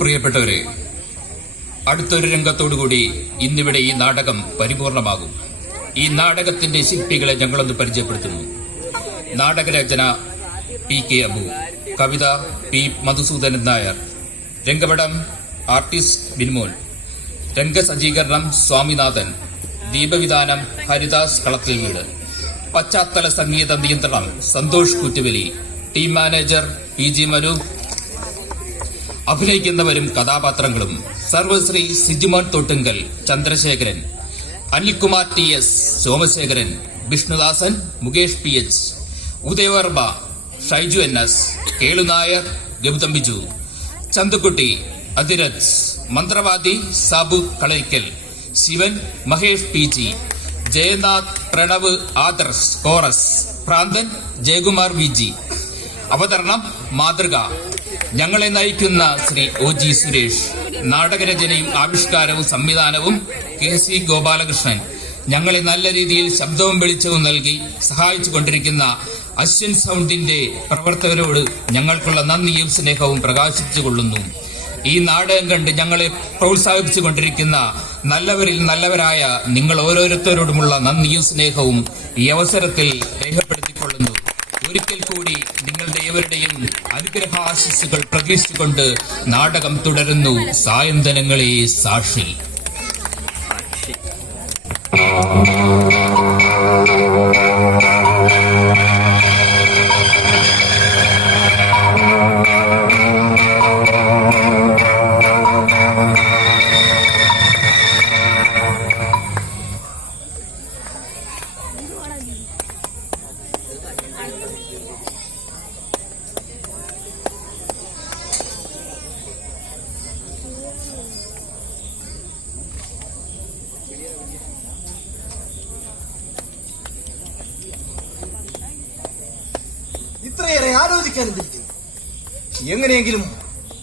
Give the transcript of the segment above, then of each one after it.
പ്രിയപ്പെട്ടവരെ, അടുത്തൊരു രംഗത്തോടുകൂടി ഇന്നിവിടെ ഈ നാടകം പരിപൂർണമാകും. ഈ നാടകത്തിന്റെ ശില്പികളെ ഞങ്ങളൊന്ന് പരിചയപ്പെടുത്തുന്നു. നാടകരചന പി കെ അബു, കവിത പി മധുസൂദനൻ നായർ, രംഗപടം ആർട്ടിസ്റ്റ് ബിൻമോൻ, രംഗസജ്ജീകരണം സ്വാമിനാഥൻ, ദീപവിധാനം ഹരിദാസ് കളത്തിൽ വീട്, പശ്ചാത്തല സംഗീത നിയന്ത്രണം Santhosh Kuttuvali, team manager P G Manu. അഭിനയിക്കുന്നവരും കഥാപാത്രങ്ങളും: സർവശ്രീ Sijumon Thottungal, Chandrasekharan, Anilkumar T S, Somasekharan, Vishnudasan, Mukesh P H, Udayavarma, Shaiju N S, Kelunair, Gautham Biju, Chanthukutty, Athiraj, മന്ത്രവാദി Sabu Kalaykkal, Shivan, Mahesh P G, Jayanath, Pranav, Adarsh, chorus, പ്രാന്തൻ, ജയകുമാർ വി ജി. അവതരണം മാതൃക. ഞങ്ങളെ നയിക്കുന്ന ശ്രീ ഒ ജി സുരേഷ്. നാടകരചനയും ആവിഷ്കാരവും സംവിധാനവും കെ സി ഗോപാലകൃഷ്ണൻ. ഞങ്ങളെ നല്ല രീതിയിൽ ശബ്ദവും വെളിച്ചവും നൽകി സഹായിച്ചു കൊണ്ടിരിക്കുന്ന അശ്വിൻ സൗണ്ടിന്റെ പ്രവർത്തകരോട് ഞങ്ങൾക്കുള്ള നന്ദിയും സ്നേഹവും പ്രകാശിപ്പിച്ചുകൊള്ളുന്നു. ഈ നാടകം കണ്ട് ഞങ്ങളെ പ്രോത്സാഹിപ്പിച്ചു കൊണ്ടിരിക്കുന്ന നല്ലവരിൽ നല്ലവരായ നിങ്ങൾ ഓരോരുത്തരോടുമുള്ള നന്ദിയും സ്നേഹവും ഈ അവസരത്തിൽ രേഖപ്പെടുത്തിക്കൊള്ളുന്നു. ഒരിക്കൽ കൂടി നിങ്ങളുടെ ഏവരുടെയും അനുഗ്രഹാശിസ്സുകൾ പ്രതീക്ഷിച്ചുകൊണ്ട് നാടകം തുടരുന്നു. സായന്തനങ്ങളെ സാക്ഷി. ഇത്രയേറെ ആലോചിക്കാനും തിരിക്കുന്നു. എങ്ങനെയെങ്കിലും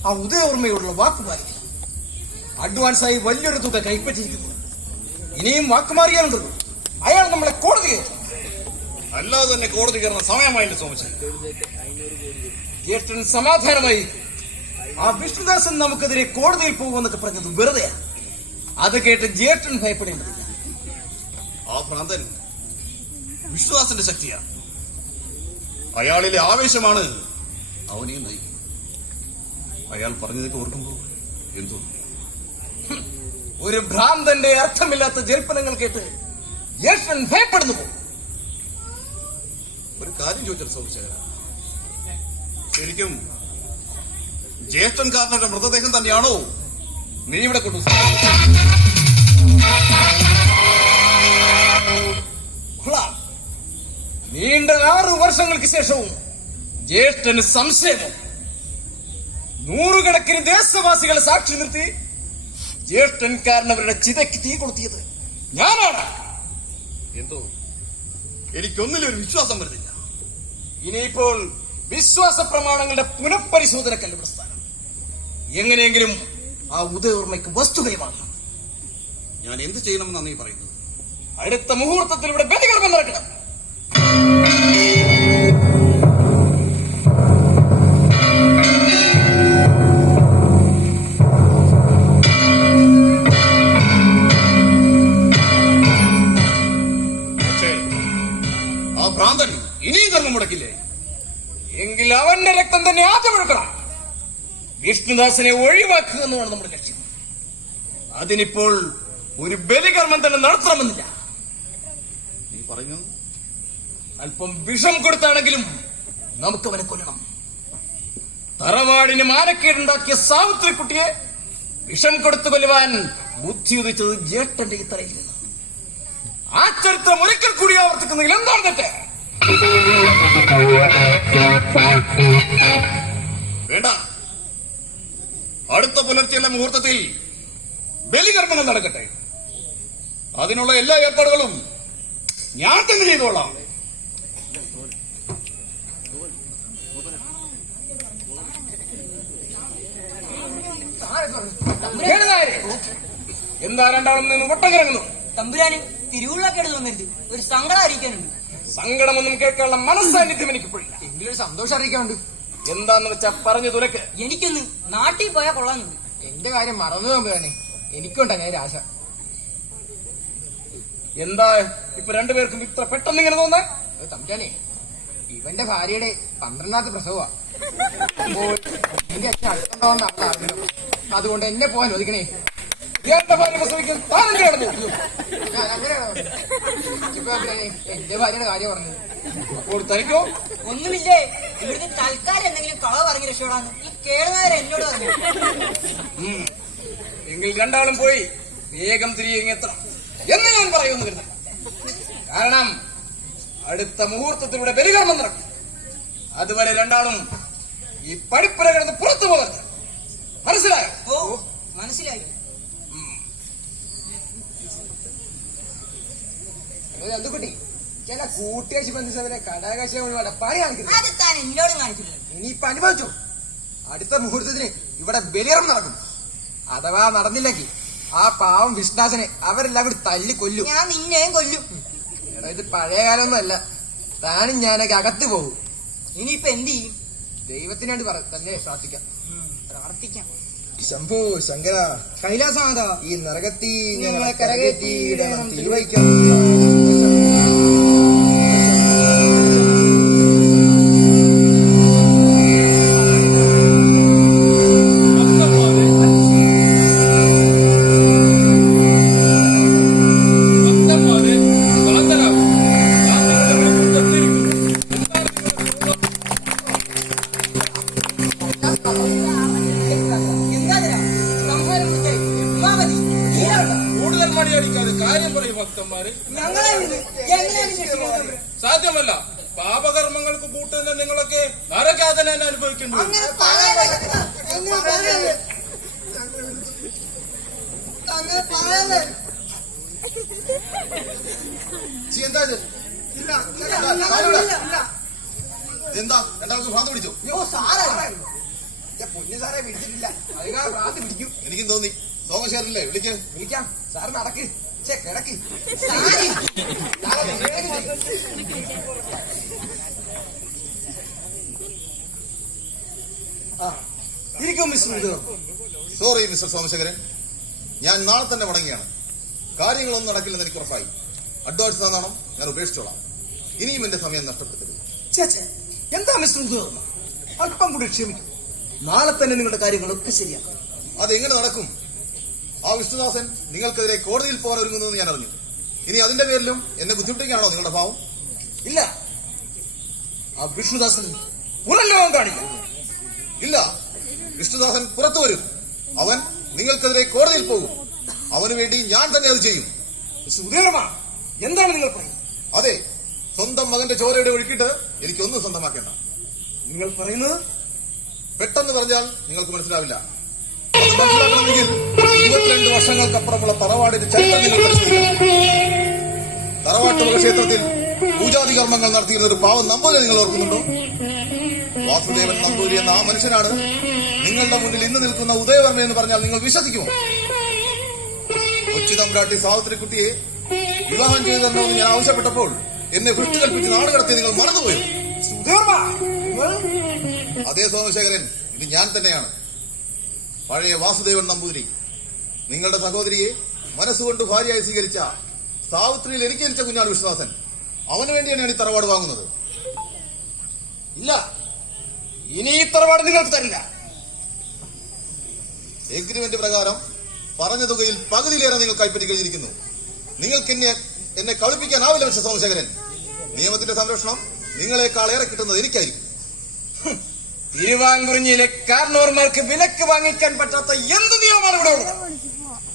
ആ ഉദയവർമ്മയോടുള്ള വാക്ക് പാലിക്കണം. അഡ്വാൻസായി വലിയൊരു തുക കൈപ്പറ്റിയിരിക്കുന്നു. ഇനിയും വാക്കുമാറിയാലുണ്ടല്ലോ അയാൾ നമ്മളെ കോടതി കയറ്റും. അല്ലാതെ തന്നെ കോടതി കയറുന്ന സമയമായില്ല സോമശൻ. ജ്യേഷ്ഠൻ സമാധാനമായി. ആ വിഷ്ണുദാസൻ നമുക്കെതിരെ കോടതിയിൽ പോകുമെന്നൊക്കെ പറഞ്ഞത് വെറുതെയാണ്. അത് കേട്ട് ജ്യേഷ്ഠൻ ഭയപ്പെടേണ്ടതില്ല. ആ ഭ്രാന്തൻ വിഷ്ണുദാസന്റെ ശക്തിയാണ്. അയാളിലെ ആവേശമാണ് അവനെയും നയിക്കുന്നത്. അയാൾ പറഞ്ഞതൊക്കെ ഓർക്കുമ്പോൾ എന്തോ ഒരു ഭ്രാന്തന്റെ അർത്ഥമില്ലാത്ത ജൽപ്പനങ്ങൾ കേട്ട് ജ്യേഷ്ഠൻ ഭയപ്പെടുന്നു. ഒരു കാര്യം ചോദിച്ചാൽ സോമശേഖര, ശരിക്കും ജ്യേഷ്ഠൻകാരന്റെ മൃതദേഹം തന്നെയാണോ നീ ഇവിടെ കൊണ്ടു? നീണ്ട 6 വർഷങ്ങൾക്ക് ശേഷവും ജ്യേഷ്ഠന് സംശയമോ? 100 കണക്കിന് ദേശവാസികളെ സാക്ഷി നിർത്തി ജ്യേഷ്ഠൻകാരനവരുടെ ചിതയ്ക്ക് തീ കൊളുത്തിയത് ഞാനാണ്. എന്തോ എനിക്കൊന്നിലും ഒരു വിശ്വാസം വരുന്നില്ല. ഇനിയിപ്പോൾ വിശ്വാസ പ്രമാണങ്ങളുടെ പുനഃപരിശോധനക്കല്ല പ്രസ്ഥാനം. എങ്ങനെയെങ്കിലും ആ ഉദയവർമ്മയ്ക്ക് വസ്തു കൈമാറണം. ഞാൻ എന്ത് ചെയ്യണമെന്നാണ് നീ പറയുന്നത്? അടുത്ത മുഹൂർത്തത്തിൽ ഇവിടെ ബലികർമ്മം നടക്കണം. ഭ്രാന്തൻ ഇനിയും കർമ്മം മുടക്കില്ലേ? എങ്കിൽ അവന്റെ രക്തം തന്നെ ആദ്യം ഒഴുക്കണം. വിഷ്ണുദാസനെ ഒഴിവാക്കുക എന്നാണ് നമ്മുടെ ലക്ഷ്യം. അതിനിപ്പോൾ ഒരു ബലികർമ്മം തന്നെ നടത്തണമെന്നില്ല. നീ പറഞ്ഞു അല്പം വിഷം കൊടുത്താണെങ്കിലും നമുക്കവനെ കൊല്ലണം. തറവാടിന് മാനക്കേടുണ്ടാക്കിയ സാവിത്രിക്കുട്ടിയെ വിഷം കൊടുത്തു കൊല്ലുവാൻ ബുദ്ധി ഉദിച്ചത് ജ്യേഷ്ഠന്റെ ഈ തലയിൽ നിന്ന്. ആ ചരിത്രം ഒരിക്കൽ കൂടി ആവർത്തിക്കുന്നതിൽ എന്താണ് തെറ്റ്? വേണ്ട. അടുത്ത പുലർച്ചെയുള്ള മുഹൂർത്തത്തിൽ ബലികർമ്മങ്ങൾ നടക്കട്ടെ. അതിനുള്ള എല്ലാ ഏർപ്പാടുകളും ഞാൻ തന്നെ ചെയ്തോളാം. എന്താ രണ്ടാളും നിന്ന് വട്ടം തമ്പുരാന് തിരുവുള്ളക്കേട് തോന്നരുത്, ഒരു സങ്കടം അറിയിക്കാനുണ്ട്. സങ്കടമൊന്നും കേൾക്കാനുള്ള മനസ്സാന്നിധ്യം എനിക്കിപ്പോഴില്ല. എങ്കിലൊരു സന്തോഷം അറിയിക്കാനുണ്ട്. എന്താന്ന് വെച്ചാ പറഞ്ഞു തുലക്ക്. എനിക്കൊന്ന് നാട്ടിൽ പോയാൽ കൊള്ളാന്നുണ്ട്. എന്റെ കാര്യം മറന്നു തമ്പുരാനെ, എനിക്കുണ്ട് അങ്ങനെ ആശ. എന്താ ഇപ്പൊ രണ്ടുപേർക്കും ഇത്ര പെട്ടെന്ന് ഇങ്ങനെ തോന്നാൻ? തമ്പുരാനെ, ഇവന്റെ ഭാര്യയുടെ 12ാമത്തെ പ്രസവമാ. അപ്പോൾ എന്റെ അച്ഛൻ അടുത്തുണ്ടാവുന്ന ആളെ അറിയണം. അതുകൊണ്ട് എന്നെ പോകാൻ ഒതുക്കണേ. എന്റെ ഭാര്യ പ്രസവിക്കാൻ താൻ കിടന്നു. ഞാൻ അങ്ങനെയാണോ? ഇപ്പൊ തമ്പുരാനെ, എന്റെ ഭാര്യയുടെ കാര്യം പറഞ്ഞത്. അപ്പോൾ തനിക്കോ? ഒന്നുമില്ലേ, ഇവിടുത്തെ തൽക്കാലം എന്തെങ്കിലും കളവ് പറഞ്ഞ് രക്ഷപ്പെടാന്ന് ഈ കേടുന്നവരെ എന്നോട് പറഞ്ഞു. എങ്കിൽ രണ്ടാളും പോയി വേഗം തിരികെ എത്തണം എന്ന് ഞാൻ പറയുന്നു വരുന്നത്. കാരണം അടുത്ത മുഹൂർത്തത്തിലൂടെ ബലികർമ്മം നടക്കും. അതുവരെ രണ്ടാളും ഈ പടിപ്പുര കിടന്ന് പുറത്തു പോകരുത്. മനസ്സിലായോ? ഓ, മനസ്സിലായി. എന്തുകുട്ടി, ചില കൂട്ടിയാഴ്ച ബന്ധുസഭയിലെ കടാകാശ പണി കാണിക്കുന്നത് അത് താൻ എന്നോടും കാണിക്കുന്നത്. ഇനിയിപ്പൊ അനുഭവിച്ചു. അടുത്ത മുഹൂർത്തത്തിന് ഇവിടെ ബലികർമ്മം നടക്കും. അഥവാ നടന്നില്ലെങ്കിൽ ആ പാവം വിഷ്ണാസനെ അവരെല്ലാം കൂടി തല്ലി കൊല്ലും. ഞാൻ നിന്നെയും കൊല്ലും. എടാ, ഇത് പഴയ കാലമൊന്നുമല്ല. താനും ഞാനൊക്കെ അകത്ത് പോകും. ഇനിയിപ്പൊ എന്ത് ചെയ്യും? ദൈവത്തിന് വേണ്ടി തന്നെ പ്രാർത്ഥിക്കാം. പ്രാർത്ഥിക്കാം. ശംഭു ശങ്കര കൈലാസനാഥ, ഈ നരകത്തി ഞങ്ങളെ കരകയറ്റിയിടണം. തിരുവയ്ക്കാം. കൂടുതൽ മടിയടിക്കാതെ കാര്യം പറയും ഭക്തന്മാര്. ഞങ്ങളെ എങ്ങനെയാണ് ശിക്ഷിക്കുന്നത്? സാധ്യമല്ല. പാപകർമ്മങ്ങൾക്ക് കൂട്ടുന്ന നിങ്ങളൊക്കെ നരകാതന അനുഭവിക്കേണ്ടി വരും. അങ്ങനെ പറയല്ലേ, അങ്ങനെ പറയല്ലേ, അങ്ങനെ പറയല്ലേ. എന്താ രണ്ടാൾക്ക് ഭ്രാന്ത് പിടിച്ചോ? പൊന്നു സാറെ വിളിച്ചിട്ടില്ല. അതിനാ ഭ്രാന്ത് പിടിക്കും. എനിക്കും തോന്നി. സോമശേരല്ലേ വിളിക്കാം. സാർ നടക്ക്. കിടക്ക്. ഇരിക്കും മിസ്റ്റർ. സോറി മിസ്റ്റർ സോമശേഖരൻ, ഞാൻ നാളെ തന്നെ മടങ്ങിയാണ്. കാര്യങ്ങളൊന്നും നടക്കില്ലെന്ന് എനിക്ക് ഉറപ്പായി. അഡ്വാൻസ് തന്നാണോ ഞാൻ ഉപേക്ഷിച്ചോളാം. ഇനിയും എന്റെ സമയം നഷ്ടപ്പെടുത്തരുത്. ചേച്ചേ, എന്താ മിസ്റ്റർ ഉദയവർമ്മ, അല്പം കൂടി ക്ഷമിക്കും. നാളെ തന്നെ നിങ്ങളുടെ കാര്യങ്ങളൊക്കെ ശരിയാക്കും. അതെങ്ങനെ നടക്കും? ആ വിഷ്ണുദാസൻ നിങ്ങൾക്കെതിരെ കോടതിയിൽ പോകാൻ ഒരുങ്ങുന്നതെന്ന് ഞാൻ അറിഞ്ഞു. ഇനി അതിന്റെ പേരിലും എന്നെ ബുദ്ധിമുട്ടിക്കാണോ നിങ്ങളുടെ ഭാവം? ഇല്ല, ആ വിഷ്ണുദാസൻ പുറംലോകം കാണില്ല. ഇല്ല, വിഷ്ണുദാസൻ പുറത്തു വരും. അവൻ നിങ്ങൾക്കെതിരെ കോടതിയിൽ പോകും. അവന് വേണ്ടി ഞാൻ തന്നെ അത് ചെയ്യും. ഉദയവർമ്മ, എന്താണ് നിങ്ങൾ പറയുന്നത്? അതെ, സ്വന്തം മകന്റെ ചോരയുടെ ഒഴുക്കിട്ട് എനിക്കൊന്നും സ്വന്തമാക്കേണ്ട. നിങ്ങൾ പറയുന്നത് പെട്ടെന്ന് പറഞ്ഞാൽ നിങ്ങൾക്ക് മനസ്സിലാവില്ല. അത് മനസ്സിലാക്കണമെങ്കിൽ 22 വർഷങ്ങൾക്കപ്പുറമുള്ള തറവാടിന്റെ ചരിത്രം നിങ്ങൾ പരിശോധിക്കണം. തറവാട്ട് ക്ഷേത്രത്തിൽ പൂജാതി കർമ്മങ്ങൾ നടത്തിയിരുന്ന ഒരു പാവം നമ്പൂതിരെ നിങ്ങൾ ഓർക്കുന്നുണ്ടോ? വാസുദേവൻ നമ്പൂരി എന്ന ആ മനുഷ്യനാണ് നിങ്ങളുടെ മുന്നിൽ ഇന്ന് നിൽക്കുന്ന ഉദയവർമ്മ എന്ന് പറഞ്ഞാൽ നിങ്ങൾ വിശ്വസിക്കുമോ? കൊച്ചി തമ്പുരാട്ടി സാവിത്രിക്കുട്ടിയെ വിവാഹം ചെയ്തു തരണമെന്ന് ഞാൻ ആവശ്യപ്പെട്ടപ്പോൾ എന്നെ വിട്ടു കൽപ്പിച്ച് നാട് കടത്തി നിങ്ങൾ മറന്നുപോയി. അതേ സോമശേഖരൻ, ഇത് ഞാൻ തന്നെയാണ്, പഴയ വാസുദേവൻ നമ്പൂതിരി. നിങ്ങളുടെ സഹോദരിയെ മനസ്സുകൊണ്ട് ഭാര്യയായി സ്വീകരിച്ച സാവിത്രിയിൽ എനിക്ക് ജനിച്ച കുഞ്ഞാണ് വിശ്വാസൻ. അവന് വേണ്ടിയാണ് ഞാൻ ഈ തറവാട് വാങ്ങുന്നത്. ഇല്ല, ഇനി ഈ തറവാട് നിങ്ങൾക്ക് തരില്ല. എഗ്രിമെന്റ് പ്രകാരം പറഞ്ഞ തുകയിൽ പകുതിയിലേറെ നിങ്ങൾ കൈപ്പറ്റി കഴിഞ്ഞിരിക്കുന്നു. നിങ്ങൾക്ക് എന്നെ കളിപ്പിക്കാനാവില്ല മിസ്റ്റർ സോമശേഖരൻ. നിയമത്തിന്റെ സംരക്ഷണം നിങ്ങളെക്കാൾ ഏറെ കിട്ടുന്നത് എനിക്കായിരിക്കും. തിരുവാങ്കുറിഞ്ഞിലെ കാർണോർമാർക്ക് വിലക്ക് വാങ്ങിക്കാൻ പറ്റാത്ത എന്ത് നിയമമാണ് ഇവിടെ ഉള്ളത്?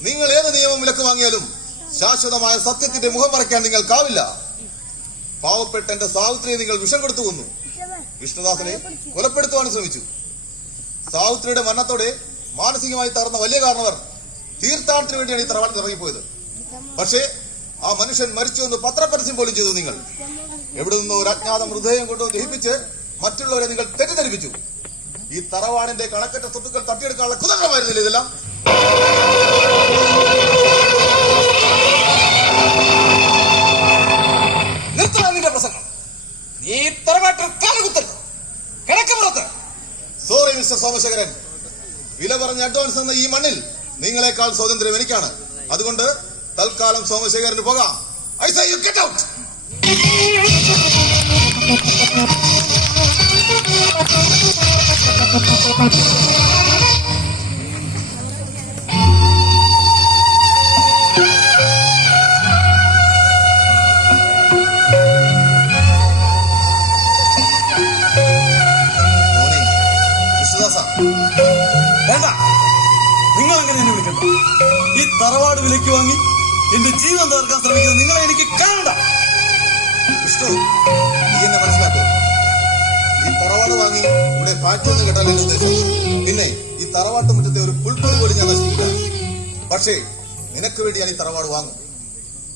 നിങ്ങൾ ഏത് നിയമം വിലക്ക് വാങ്ങിയാലും ശാശ്വതമായ സത്യത്തിന്റെ മുഖം മറയ്ക്കാൻ നിങ്ങൾക്കാവില്ല. പാവപ്പെട്ട എന്റെ സാവിത്രിയെ നിങ്ങൾ വിഷം കൊടുത്തു കൊന്നു. വിഷ്ണുദാസനെ കൊലപ്പെടുത്തുവാൻ ശ്രമിച്ചു. സാവിത്രിയുടെ മരണത്തോടെ മാനസികമായി തകർന്ന വലിയ കാരണവർ തീർത്ഥാടനത്തിന് വേണ്ടിയാണ് ഈ തറവാട്ടിൽ ഇറങ്ങിപ്പോയത്. പക്ഷേ ആ മനുഷ്യൻ മരിച്ചുവെന്ന് പത്രപരസ്യം പോലും ചെയ്തു. നിങ്ങൾ എവിടെ നിന്നോ ഒരു അജ്ഞാത മൃതദേഹം കൊണ്ടുവന്ന് ദഹിപ്പിച്ച് മറ്റുള്ളവരെ നിങ്ങൾ തെറ്റിദ്ധരിപ്പിച്ചു. ഈ തറവാടിന്റെ കണക്കറ്റ സ്വത്തുക്കൾ തട്ടിയെടുക്കാനുള്ള കുതന്ത്രമായിരുന്നില്ല ഇതെല്ലാം? നിർത്തണം നിന്റെ പ്രസംഗം. നീ തറവാട്ടിൽ കാലുകുത്തരുത്. കിഴക്ക് പുറത്ത്. സോറി മിസ്റ്റർ സോമശേഖരൻ, വില പറഞ്ഞ അഡ്വാൻസ് എന്ന ഈ മണ്ണിൽ നിങ്ങളെക്കാൾ സ്വാതന്ത്ര്യം എനിക്കാണ്. അതുകൊണ്ട് തൽക്കാലം സോമശേഖരന് പോകാം. I say you get out. വേണ്ട, നിങ്ങൾ അങ്ങനെ എന്നെ വിളിക്കണ്ട. ഈ തറവാട് വിലയ്ക്ക് വാങ്ങി എന്റെ ജീവൻ തീർക്കാൻ ശ്രമിക്കുന്നത് നിങ്ങളെ എനിക്ക് കാണണ്ട. വിഷ്ണു, നീ എന്നെ മനസ്സിലാക്കൂ. ഈ തറവാട് വാങ്ങി ഇവിടെ ഫാക്ടറി എന്ന് കേട്ടാൽ എന്റെ ഉദ്ദേശം. പിന്നെ ഈ തറവാട്ട് മുറ്റത്തെ ഒരു പുൽപ്പൊടി പോലും ഞാൻ നശിപ്പിക്കില്ല. പക്ഷേ നിനക്ക് വേണ്ടി ഞാൻ ഈ തറവാട് വാങ്ങും.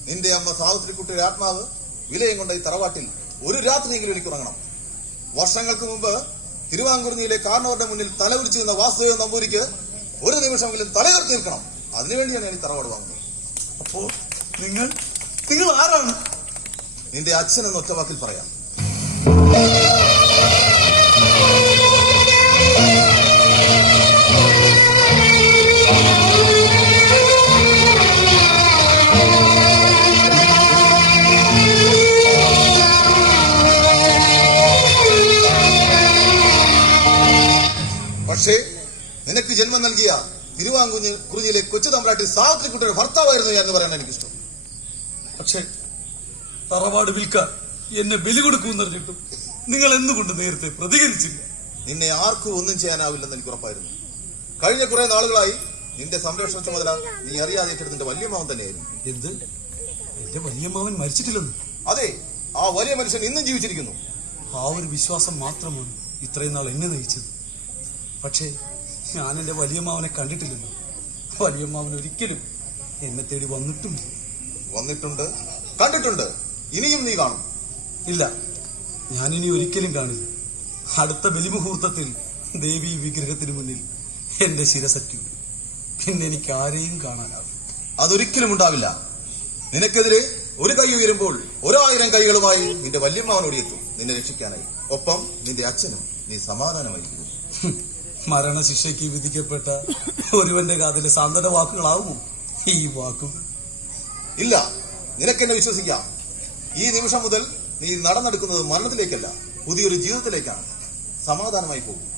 നിന്റെ അമ്മ സാവിത്രിക്കുട്ടിയുടെ ആത്മാവ് വിലയും കൊണ്ട് ഈ തറവാട്ടിൽ ഒരു രാത്രിയെങ്കിലും എനിക്ക് ഉറങ്ങണം. വർഷങ്ങൾക്ക് മുമ്പ് തിരുവാങ്കുറിഞ്ഞിയിലെ കാർണവരുടെ മുന്നിൽ തലകുലിച്ചു നിന്ന വാസുദേവ നമ്പൂരിക്ക് ഒരു നിമിഷമെങ്കിലും തലയുയർത്തി നിൽക്കണം. അതിനുവേണ്ടിയാണ് ഞാൻ ഈ തറവാട് വാങ്ങുന്നത്. അപ്പോ നിങ്ങൾ ആരാണ്? നിന്റെ അച്ഛൻ എന്ന ഒറ്റ വാക്കിൽ പറയാം. പക്ഷേ നിനക്ക് ജന്മം നൽകിയ തിരുവാങ്കുറിഞ്ഞിയിലെ കൊച്ചു തമ്പ്രാട്ടി സാവിത്രിക്കുട്ടിയുടെ ഭർത്താവായിരുന്നു ഞാൻ എന്ന് പറയാൻ എനിക്കിഷ്ടം. പക്ഷേ തറവാട് വിൽക്കാൻ എന്നെ ബലി കൊടുക്കുമെന്നറിഞ്ഞിട്ടും നിങ്ങൾ എന്തുകൊണ്ട് നേരത്തെ പ്രതികരിച്ചില്ല? നിന്നെ ആർക്കും ഒന്നും ചെയ്യാനാവില്ലെന്ന് എനിക്ക് ഉറപ്പായിരുന്നു. കഴിഞ്ഞ കുറെ നാളുകളായി നിന്റെ സംരക്ഷണ ചുമതല നീ അറിയാതെ ഏറ്റെടുത്ത നിന്റെ വല്യമ്മാവൻ തന്നെയായിരുന്നു. എന്ത്? എന്റെ വല്യമ്മാവൻ മരിച്ചിട്ടില്ലെന്ന്? അതെ, ആ വലിയ മനുഷ്യൻ ഇന്നും ജീവിച്ചിരിക്കുന്നു. ആ ഒരു വിശ്വാസം മാത്രമാണ് ഇത്രയും നാൾ എന്നെ നയിച്ചത്. പക്ഷേ ഞാൻ എന്റെ വലിയമ്മാവനെ കണ്ടിട്ടില്ലല്ലോ. വലിയമ്മാവൻ ഒരിക്കലും എന്നെ തേടി വന്നിട്ടുണ്ട്, കണ്ടിട്ടുണ്ട്. ഇനിയും നീ കാണും. ഇല്ല, ഞാനിനി ഒരിക്കലും കാണില്ല. അടുത്ത ബലിമുഹൂർത്തത്തിൽ ദേവി വിഗ്രഹത്തിന് മുന്നിൽ എന്റെ ശിരസറ്റു. പിന്നെ എനിക്ക് ആരെയും കാണാനാവും. അതൊരിക്കലും ഉണ്ടാവില്ല. നിനക്കെതിരെ ഒരു കൈ ഉയരുമ്പോൾ 1000 കൈകളുമായി നിന്റെ വല്യമ്മാവൻ ഓടിയെത്തും നിന്നെ രക്ഷിക്കാനായി. ഒപ്പം നിന്റെ അച്ഛനും നീ സമാധാനമായിരിക്കും. മരണശിക്ഷയ്ക്ക് വിധിക്കപ്പെട്ട ഒരുവന്റെ കാതിലെ സാന്ത്വന വാക്കുകളാവുമോ ഈ വാക്കുകൾ? ഇല്ല, നിനക്കെന്നെ വിശ്വസിക്കാം. ഈ നിമിഷം മുതൽ നീ നടന്നെടുക്കുന്നത് മരണത്തിലേക്കല്ല, പുതിയൊരു ജീവിതത്തിലേക്കാണ്. സമാധാനമായി പോകും.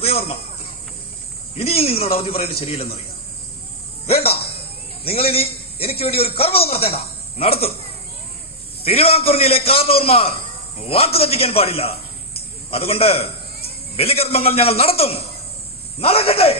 ഉദയവർമ്മ, ഇനിയും നിങ്ങളോട് അവധി പറയുന്നത് ശരിയല്ലെന്നറിയാം. വേണ്ട, നിങ്ങളിനി എനിക്ക് വേണ്ടി ഒരു കർമ്മം നടത്തേണ്ട. നടത്തും. തിരുവാങ്കുറിഞ്ഞിയിലെ കാർണവർമാർ വാക്ക് തെറ്റിക്കാൻ പാടില്ല. അതുകൊണ്ട് ബലികർമ്മങ്ങൾ ഞങ്ങൾ നടത്തും. നടക്കട്ടെ.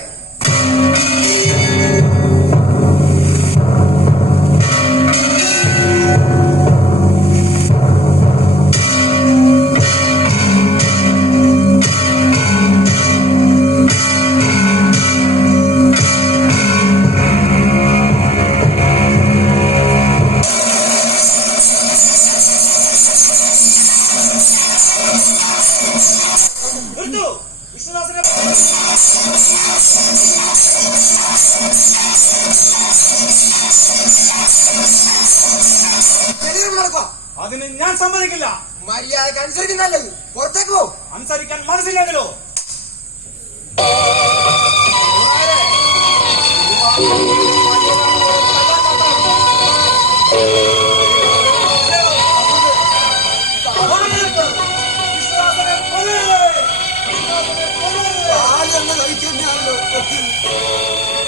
അതിന് ഞാൻ സമ്മതിക്കില്ല. മര്യാദക്ക് അനുസരിക്കുന്നല്ലത്. പുറത്തേക്ക് പോ. അനുസരിക്കാൻ മനസ്സില്ലെങ്കിലോ?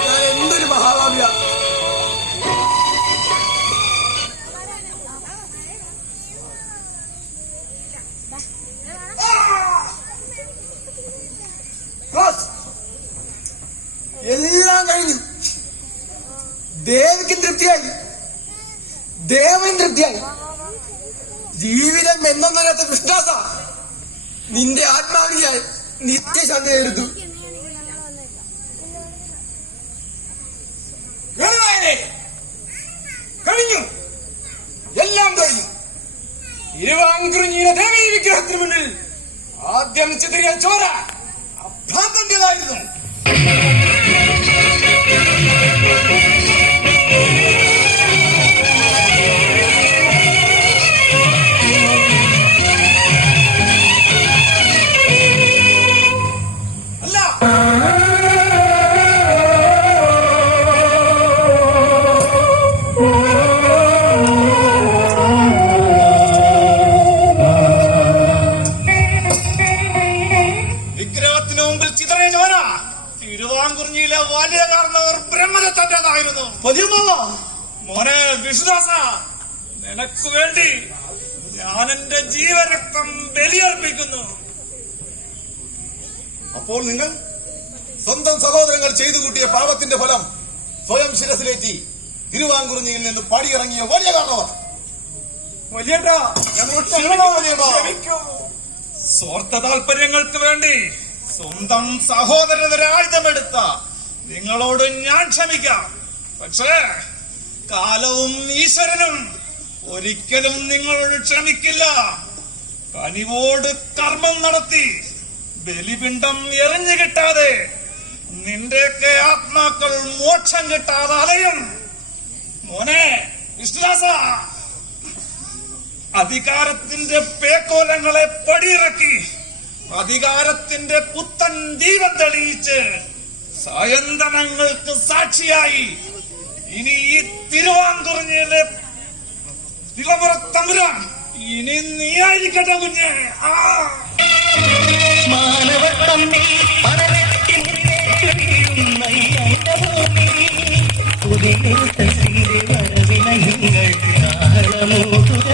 ഞാൻ എന്തൊരു മഹാഭാവിയ. എല്ലാം കഴിഞ്ഞു. ദേവിക്കും തൃപ്തിയായി, ദേവൻ തൃപ്തിയായി. ജീവിതം എന്നൊന്നറിയാത്ത കൃഷ്ണാസ, നിന്റെ ആത്മാവിനിയായി നിത്യശാന്തി നേരുന്നു. കഴിഞ്ഞു, എല്ലാം കഴിഞ്ഞു. തിരുവാങ്കുറിഞ്ഞിയിലെ ദേവീ വിഗ്രഹത്തിന് മുന്നിൽ ആദ്യം ചിതറിയ ചോര അഭ്രാന്തന്റേതായിരുന്നു. വലിയമ്മാവാ, മോനെ വിശ്വാസ, നിനക്ക് വേണ്ടി ഞാൻ എന്റെ ജീവരക്തം ബലിയർപ്പിക്കുന്നു. അപ്പോൾ നിങ്ങൾ സ്വന്തം സഹോദരങ്ങൾ ചെയ്തു കൂട്ടിയ പാപത്തിന്റെ ഫലം സ്വയം ശിരസിലേറ്റി തിരുവാങ്കുറിഞ്ഞിയിൽ നിന്ന് പടിയിറങ്ങിയ വലിയ കാരണവർ. വലിയേട്ടാ, ഞങ്ങളോട് ക്ഷമിക്കൂ വലിയേട്ടാ. സ്വാർത്ഥ താല്പര്യങ്ങൾക്ക് വേണ്ടി സ്വന്തം സഹോദരരെ ആയുധമെടുത്ത നിങ്ങളോട് ഞാൻ ക്ഷമിക്കാം. പക്ഷേ കാലവും ഈശ്വരനും ഒരിക്കലും നിങ്ങളോട് ക്ഷമിക്കില്ല. കനിവോട് കർമ്മം നടത്തി ബലിപിണ്ഡം എറിഞ്ഞു കിട്ടാതെ നിന്റെയൊക്കെ ആത്മാക്കൾ മോക്ഷം കിട്ടാതെ അലയും. മോനെ വിശ്വാസ, അധികാരത്തിന്റെ പേക്കോലങ്ങളെ പടിയിറക്കി അധികാരത്തിന്റെ പുത്തൻ ദീപം തെളിയിച്ച് സായന്തനങ്ങൾക്ക് സാക്ഷിയായി ഇനി ഈ തിരുവാങ്കുറിഞ്ഞിലെ തിളമുറ തമ്പുരാൻ ഇനി നീയായിരിക്കട്ടെ കുഞ്ഞെ. മാനവത്തമ്മിൽ പടവെട്ടി മുന്നേറിയുന്ന ഈ അന്യഭൂമി പുതിയ വരവിനങ്ങൾ കാലമോതുക